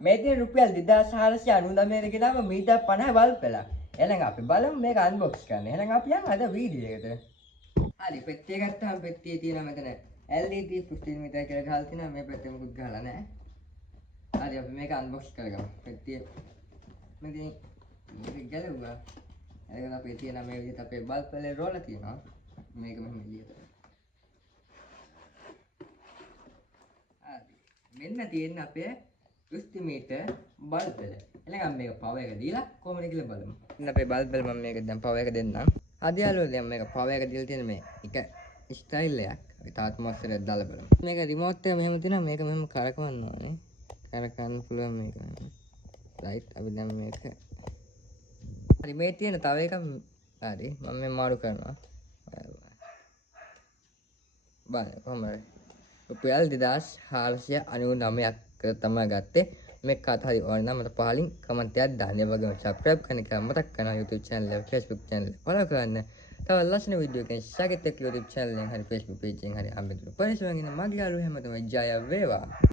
මේ තියෙන රුපියල් 2499 කට ගිහම මීටර් 50 බල්බ් වෙලා. එහෙනම් අපි බලමු මේක අන්බොක්ස් කරන්න. එහෙනම් අපි යන් අද වීඩියෝ එකට. හරි පෙට්ටිය ගත්තාම පෙට්ටියේ තියෙන මෙතන LED 15 මීටර කියලා ගහලා තියෙනවා. මේ පැත්තේ මොකුත් ගහලා නැහැ. හරි අපි මේක අන්බොක්ස් කරගමු. පෙට්ටිය මෙතන මේක ගැලුවා. ඒක අපේ තියෙන මේ විදිහට අපේ බල්බ් වල රෝල තියෙනවා. මේක මෙහෙම එළියට. හරි. මෙන්න තියෙන අපේ 30 මීටර බල්බ් වල. එහෙනම් මේක පවර් එක දීලා කොහොමද කියලා බලමු. ඉතින් අපේ බල්බ් වල මම මේක දැන් පවර් එක දෙන්නම්. හරි යාළුවෝ දැන් මේක පවර් එක දීලා තියෙන මේ එක ස්ටයිල් එකක්. අපි තාත් මොස්තරයක් දාලා බලමු. මේක රිමෝට් එක මෙහෙම තියෙනවා. මේක මෙහෙම කරකවන්න ඕනේ. කරකවන්න පුළුවන් මේක. රයිට් අපි දැන් මේක හරි මේ තියෙන තව එකක් හරි මම මේ මාරු කරනවා. බලන්න කොහමද? රුපියල් 2499ක් තමයි ගත්තේ. මේක කාට හරි ඕන නම් මට පහලින් කමෙන්ට් එකක් දාන්න. ඒ වගේම subscribe කරන්න කියලා මතක් කරනවා YouTube channel එක, Facebook channel එක follow කරන්න. තව ලස්සන වීඩියෝ එකකින් ශාගෙත් එක්ක YouTube channel එකෙන් හරි Facebook page එකෙන් හරි අම්බෙතුන පරිස්සමෙන් ඉන්න මගේ යාළුවෝ හැමෝටම ජය වේවා.